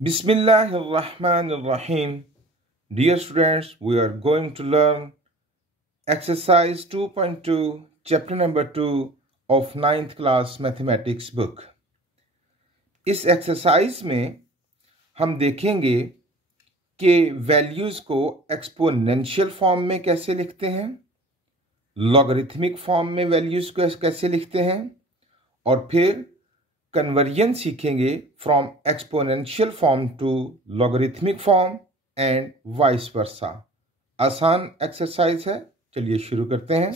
Bismillahirrahmanirrahim. Dear students, we are going to learn exercise 2.2, chapter number 2 of 9th class mathematics book. इस exercise में हम देखेंगे कि values को एक्सपोनेंशियल फॉर्म में कैसे लिखते हैं, लॉगरिथमिक फॉर्म में वैल्यूज को कैसे लिखते हैं, और फिर कन्वर्जन सीखेंगे from exponential form to logarithmic form and vice versa. आसान एक्सरसाइज है, चलिए शुरू करते हैं।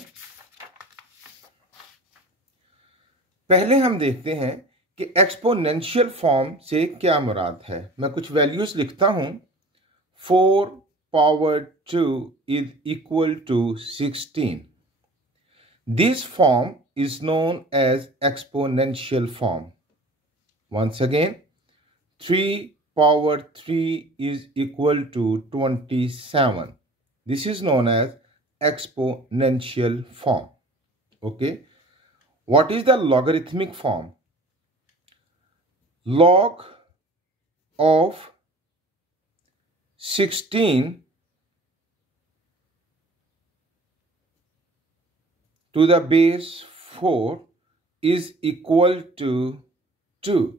पहले हम देखते हैं कि एक्सपोनेंशियल फॉर्म से क्या मुराद है। मैं कुछ वैल्यूज लिखता हूं। 4 power 2 is equal to 16। This form is known as exponential form. Once again, 3 power 3 is equal to 27. This is known as exponential form. Okay. What is the logarithmic form? Log of 16 to the base 4 is equal to 2.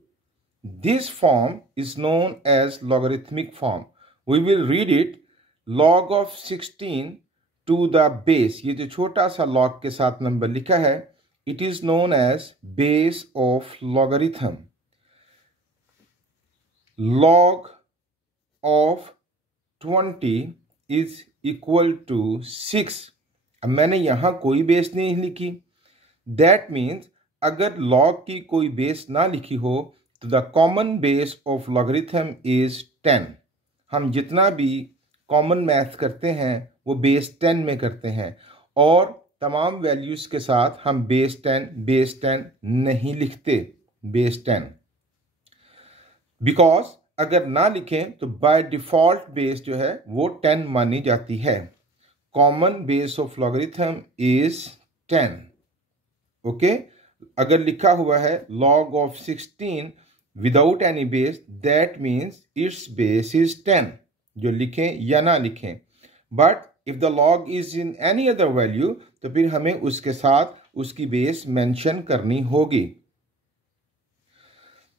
This form is known as logarithmic form. We will read it. Log of 16 to the base, ये जो छोटा सा log के साथ number लिखा है, it is known as base of logarithm. Log of 20 is equal to 6. अब मैंने यहां कोई बेस नहीं लिखी। दैट मीन्स अगर लॉग की कोई बेस ना लिखी हो तो the common base of logarithm is 10। हम जितना भी कॉमन मैथ करते हैं वो बेस 10 में करते हैं, और तमाम वैल्यूज के साथ हम बेस 10 नहीं लिखते। बेस 10 बिकॉज अगर ना लिखें तो बाय डिफॉल्ट बेस जो है वो 10 मानी जाती है। Common base of logarithm is 10. Okay? अगर लिखा हुआ है log of 16 without any base, that means its base is 10. जो लिखें या ना लिखें, but if the log is in any other value, तो फिर हमें उसके साथ उसकी बेस मेंशन करनी होगी।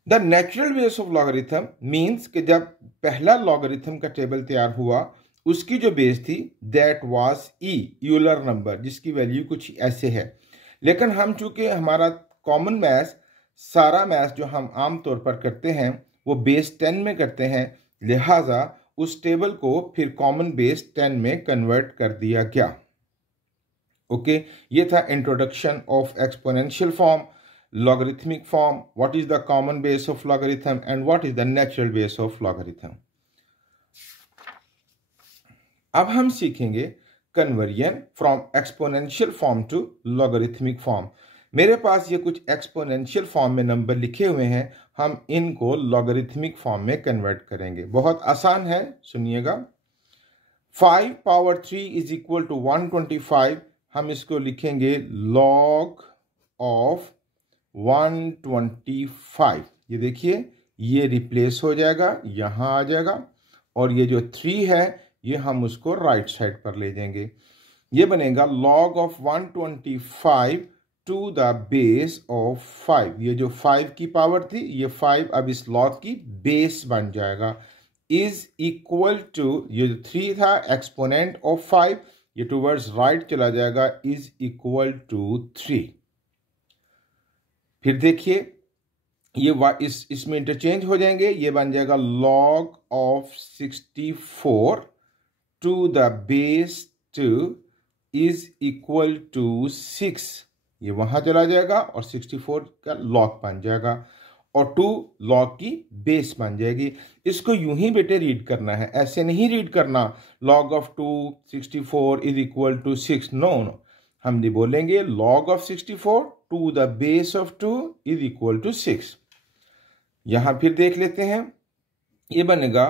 The natural base of logarithm means कि जब पहला logarithm का टेबल तैयार हुआ, उसकी जो बेस थी that was E, Euler number, जिसकी वैल्यू कुछ ऐसे है। लेकिन हम चूंकि हमारा कॉमन मैथ, सारा मैथ जो हम आम तौर पर करते हैं वो बेस 10 में करते हैं, लिहाजा उस टेबल को फिर कॉमन बेस 10 में कन्वर्ट कर दिया गया। ओके, ये था introduction of exponential form, logarithmic form, what is the common base of logarithm and what is the natural base of logarithm. अब हम सीखेंगे conversion from exponential form to logarithmic form. मेरे पास ये कुछ एक्सपोनेंशियल फॉर्म में नंबर लिखे हुए हैं, हम इनको लॉगरिथमिक फॉर्म में कन्वर्ट करेंगे। बहुत आसान है, सुनिएगा। 5 पावर 3 इज इक्वल टू 125। हम इसको लिखेंगे लॉग ऑफ 125। ये देखिए, ये रिप्लेस हो जाएगा, यहां आ जाएगा, और ये जो 3 है ये हम उसको राइट साइड पर ले देंगे। ये बनेगा log of 125 to the base of 5। ये जो 5 की पावर थी, ये 5 अब इस log की बेस बन जाएगा। इज इक्वल टू, ये जो 3 था एक्सपोनेंट ऑफ 5, ये टूवर्ड्स राइट चला जाएगा, इज इक्वल टू 3। फिर देखिए ये इसमें इंटरचेंज हो जाएंगे, ये बन जाएगा log of 64 to the base 2 is equal to 6। ये वहां चला जाएगा और 64 का log बन जाएगा, और 2 log की बेस बन जाएगी। इसको यूं ही बेटे रीड करना है, ऐसे नहीं रीड करना log of 2 64 is equal to 6। No, हम ये बोलेंगे log of 64 to the base of 2 is equal to 6। यहां फिर देख लेते हैं, ये बनेगा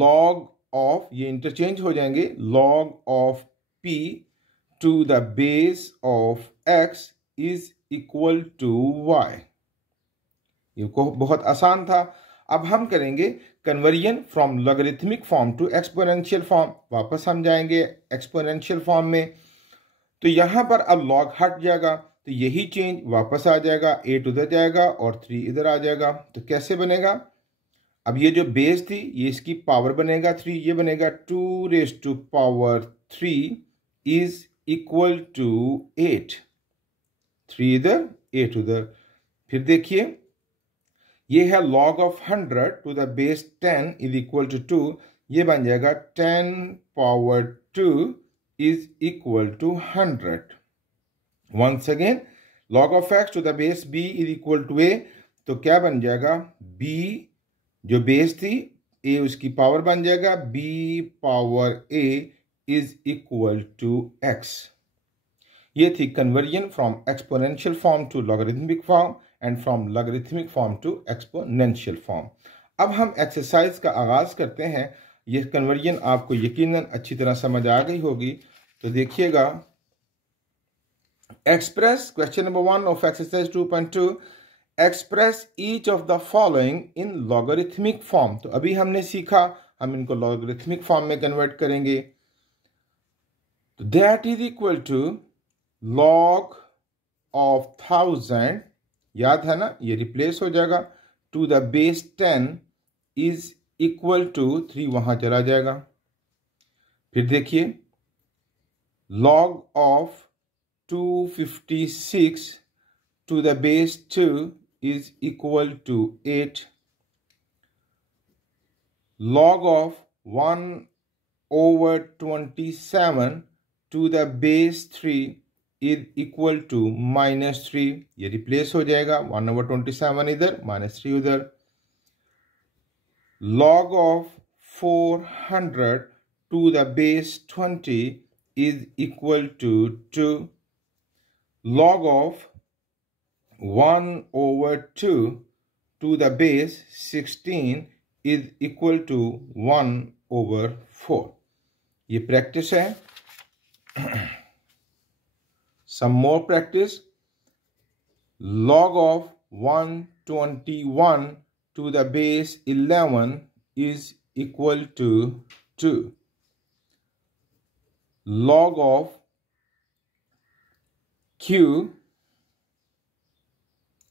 log ऑफ, ये इंटरचेंज हो जाएंगे, log of p to the base of x is equal to y। ये बहुत आसान था। अब हम करेंगे conversion from logarithmic form to exponential form. वापस हम जाएंगे एक्सपोनेंशियल फॉर्म में, तो यहाँ पर अब लॉग हट जाएगा, तो यही चेंज वापस आ जाएगा, 8 उधर जाएगा और 3 इधर आ जाएगा। तो कैसे बनेगा? अब ये जो बेस थी ये इसकी पावर बनेगा 3, ये बनेगा 2 raise to power 3 is equal to 8। 3 इधर 8 उधर। फिर देखिए ये है log of 100 to the base 10 is equal to 2, ये बन जाएगा 10 power 2 is equal to 100। Once again log of x to the base b is equal to a, तो क्या बन जाएगा? b जो बेस थी a उसकी पावर बन जाएगा b power a is equal to x। ये थी conversion from exponential form to logarithmic form and from logarithmic form to exponential form. अब हम एक्सरसाइज का आगाज करते हैं। ये कन्वर्जन आपको यकीनन अच्छी तरह समझ आ गई होगी। तो देखिएगा, express question number 1 of exercise 2.2, express each of the following in logarithmic form. तो अभी हमने सीखा हम इनको लॉगरिथमिक फॉर्म में कन्वर्ट करेंगे। तो that is equal to log of 1000, याद है ना, ये रिप्लेस हो जाएगा, to the base 10 is equal to 3 वहां चला जाएगा। फिर देखिए log of 256 to the base 2 is equal to 8। log of 1/27 to the base 3 is equal to -3, ये रिप्लेस हो जाएगा, 1/27 इधर -3 उधर। log of 400 to the base 20 is equal to 2। log of 1/2 to the base 16 is equal to 1/4। ये practice है। Some more practice. Log of 121 to the base 11 is equal to 2. Log of Q,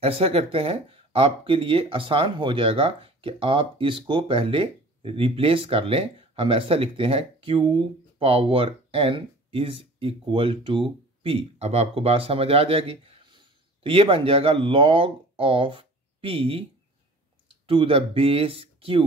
ऐसा करते हैं, आपके लिए आसान हो जाएगा कि आप इसको पहले रिप्लेस कर लें। हम ऐसा लिखते हैं Q power n is equal to P। अब आपको बात समझ आ जाएगी। तो ये बन जाएगा log of P to the base Q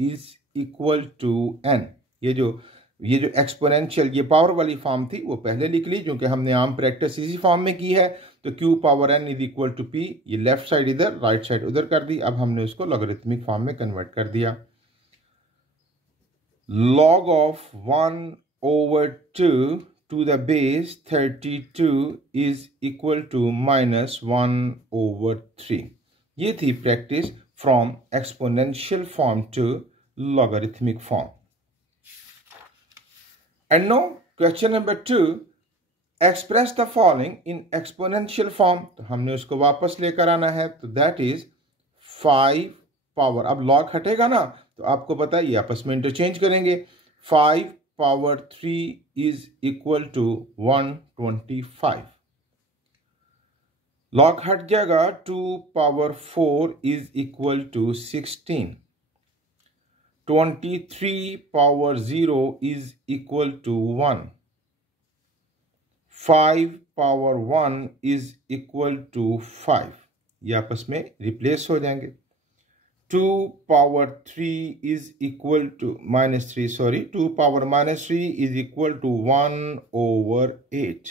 is equal to n। ये जो एक्सपोनेंशियल ये पावर वाली फॉर्म थी वो पहले लिख ली, क्योंकि हमने आम प्रैक्टिस इसी फॉर्म में की है। तो Q power n is equal to P, ये लेफ्ट साइड इधर राइट साइड उधर कर दी। अब हमने उसको लॉगरिथमिक फॉर्म में कन्वर्ट कर दिया। log of 1/2 to the base 32 is equal to -1/3। ये थी practice from exponential form to logarithmic form. And no question number 2, express the following in exponential form. तो हमने उसको वापस लेकर आना है। तो दैट इज 5 पावर, अब लॉग हटेगा ना तो आपको पता है ये आपस में इंटरचेंज करेंगे। 5 power 3 is equal to 125। Log हट जाएगा, 2 power 4 is equal to 16। 23 power 0 is equal to 1। 5 power 1 is equal to 5, ये आपस में रिप्लेस हो जाएंगे। 2 power 3 is equal to -3, sorry, 2 power -3 is equal to 1/8।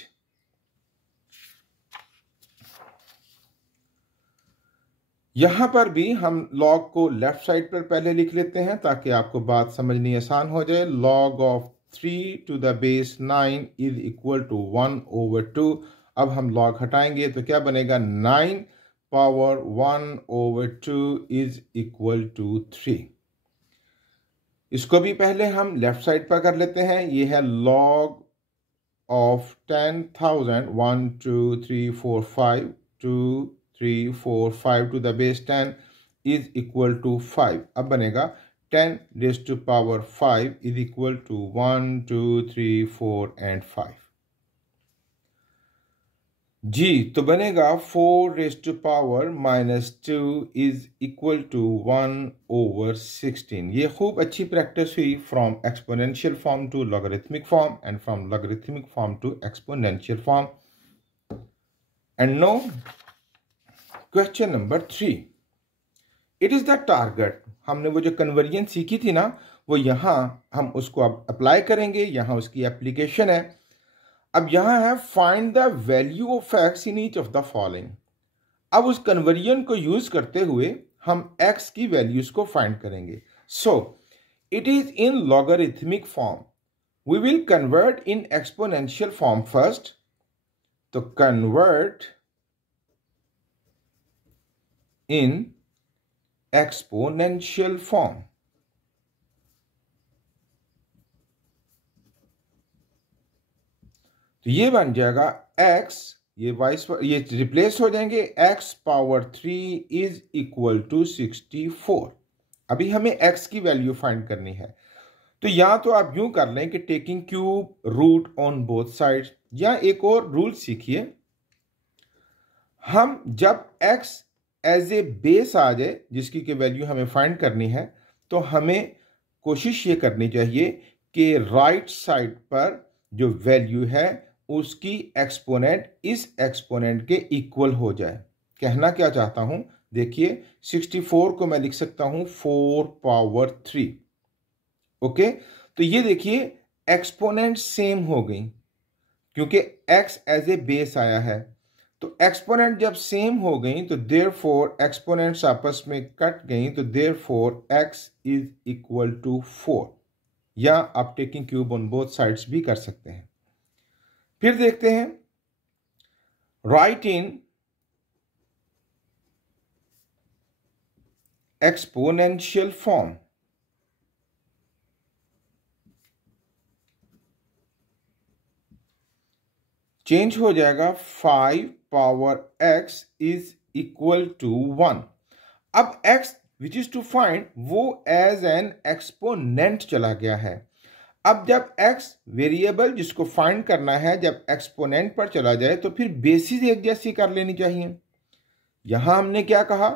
यहां पर भी हम log को लेफ्ट साइड पर पहले लिख लेते हैं ताकि आपको बात समझनी आसान हो जाए। log of 3 to the base 9 is equal to 1/2। अब हम log हटाएंगे तो क्या बनेगा? 9 पावर 1/2 इज इक्वल टू 3। इसको भी पहले हम लेफ्ट साइड पर कर लेते हैं। ये है log of 10,000, 1 2 3 4 5, 2 3 4 5 to the base 10 is equal to 5। अब बनेगा 10 raise to power 5 is equal to 1 2 3 4 and 5। जी तो बनेगा 4 raise to power -2 is equal to 1/16। ये खूब अच्छी प्रैक्टिस हुई from exponential form to logarithmic form and from logarithmic form to exponential form. And no question number 3, it is the target. हमने वो जो कन्वर्जन सीखी थी ना, वो यहां हम उसको अब अप्लाई करेंगे, यहां उसकी एप्लीकेशन है। अब यहां है find the value of x in each of the following. अब उस कन्वर्जन को यूज करते हुए हम एक्स की वैल्यूज को फाइंड करेंगे। So it is in logarithmic form, we will convert in exponential form first. तो कन्वर्ट इन एक्सपोनेंशियल फॉर्म। तो ये बन जाएगा x, ये रिप्लेस हो जाएंगे, x power 3 is equal to 64। अभी हमें x की वैल्यू फाइंड करनी है। तो या तो आप यूं कर लें कि taking cube root on both sides, या एक और रूल सीखिए, हम जब x एज ए बेस आ जाए जिसकी की वैल्यू हमें फाइंड करनी है, तो हमें कोशिश ये करनी चाहिए कि राइट साइड पर जो वैल्यू है उसकी एक्सपोनेंट इस एक्सपोनेंट के इक्वल हो जाए। कहना क्या चाहता हूं, देखिए 64 को मैं लिख सकता हूं 4 पावर 3। ओके, तो ये देखिए एक्सपोनेंट सेम हो गई क्योंकि x एज ए बेस आया है। तो एक्सपोनेंट जब सेम हो गई तो देयरफॉर एक्सपोनेंट्स आपस में कट गई, तो therefore x is equal to 4। या आप taking cube on both sides भी कर सकते हैं। फिर देखते हैं, write in exponential form. Change हो जाएगा 5 power x is equal to 1। अब x which is to find वो एज एन एक्सपोनेंट चला गया है। अब जब x वेरिएबल जिसको फाइंड करना है जब एक्सपोनेंट पर चला जाए तो फिर बेसिस एक जैसी कर लेनी चाहिए। यहां हमने क्या कहा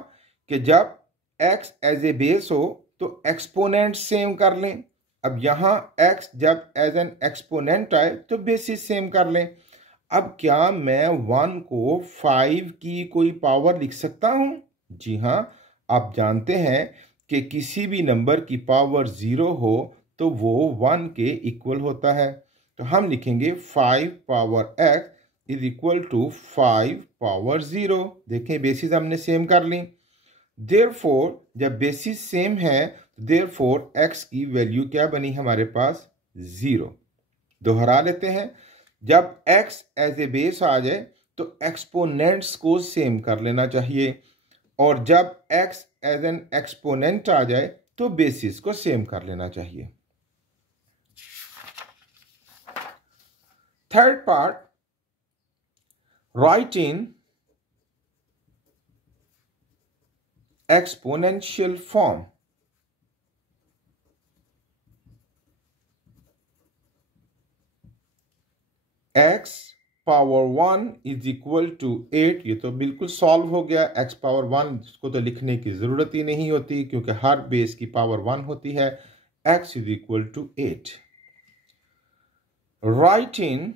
कि जब x एज ए बेस हो तो एक्सपोनेंट सेम कर लें। अब यहां x जब एज एन एक्सपोनेंट आए तो बेसिस सेम कर लें। अब क्या मैं 1 को 5 की कोई पावर लिख सकता हूं? जी हां, आप जानते हैं कि किसी भी नंबर की पावर 0 हो तो वो 1 के इक्वल होता है। तो हम लिखेंगे 5 power x is equal to 5 power 0। देखें बेसिस हमने सेम कर ली। देयरफॉर जब बेसिस सेम है, देयरफॉर x की वैल्यू क्या बनी हमारे पास? 0। दोहरा लेते हैं, जब x एज ए बेस आ जाए तो एक्सपोनेंट्स को सेम कर लेना चाहिए, और जब x एज एन एक्सपोनेंट आ जाए तो बेसिस को सेम कर लेना चाहिए। Third part, write in exponential form. x power 1 is equal to 8। ये तो बिल्कुल सॉल्व हो गया। x पावर 1 को तो लिखने की जरूरत ही नहीं होती क्योंकि हर बेस की पावर 1 होती है। x is equal to 8। Write in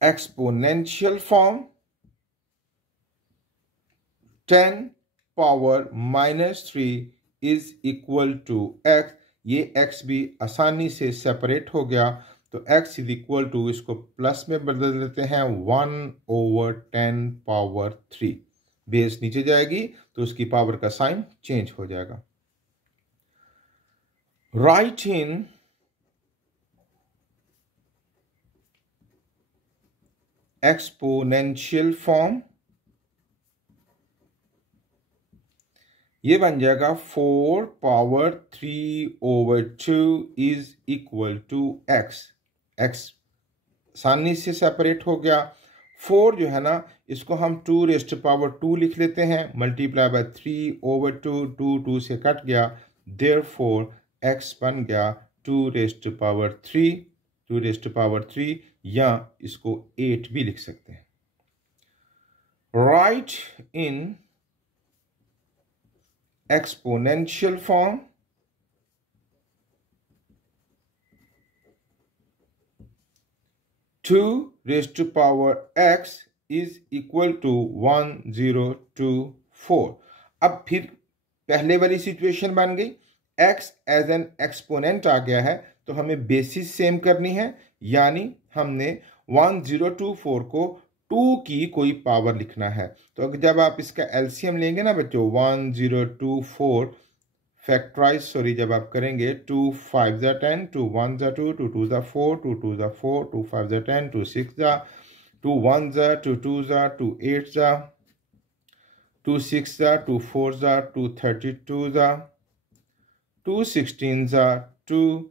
exponential form. 10 power -3 is equal to x। ये x भी आसानी से सेपरेट हो गया, तो x इज इक्वल टू, इसको प्लस में बदल देते हैं, 1/10 पावर 3। बेस नीचे जाएगी तो उसकी पावर का साइन चेंज हो जाएगा। Write in exponential form. ये बन जाएगा 4 power 3/2 is equal to x। x आसानी से सेपरेट हो गया। 4 जो है ना, इसको हम 2 रेज़्ड टू पावर 2 लिख लेते हैं, मल्टीप्लाई बाय 3/2, 2 से कट गया, देयरफॉर x बन गया 2 raised to power 3, 2 raised to power 3, या इसको 8 भी लिख सकते हैं। Write in exponential form, two raised to power x is equal to 1024। अब फिर पहले वाली सिचुएशन बन गई, x एज एन एक्सपोनेंट आ गया है, तो हमें बेसिस सेम करनी है, यानी हमने 1024 को 2 की कोई पावर लिखना है। तो जब आप इसका एलसीएम लेंगे ना बच्चों, 1024 फैक्टराइज जब आप करेंगे, 2 5 10, 2 1 2, 2 2 4, 2 2 4, 2 5 10, 2 6 2 1 2 2 2 8 2 6 2 4 2 32 2 16 2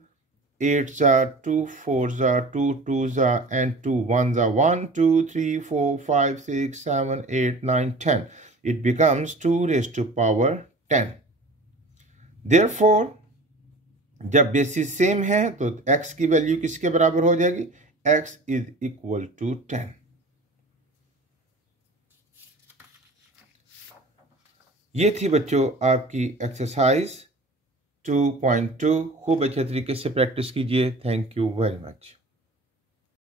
8 2 4 2 2 and 2 1 1 2 3 4 5 6 7 8 9 10. It becomes 2 raised to power 10. Therefore, जब बेसिस सेम है तो x की वैल्यू किसके बराबर हो जाएगी, x इज इक्वल टू 10। ये थी बच्चों आपकी एक्सरसाइज 2.2। खूब अच्छे तरीके से प्रैक्टिस कीजिए। Thank you very much.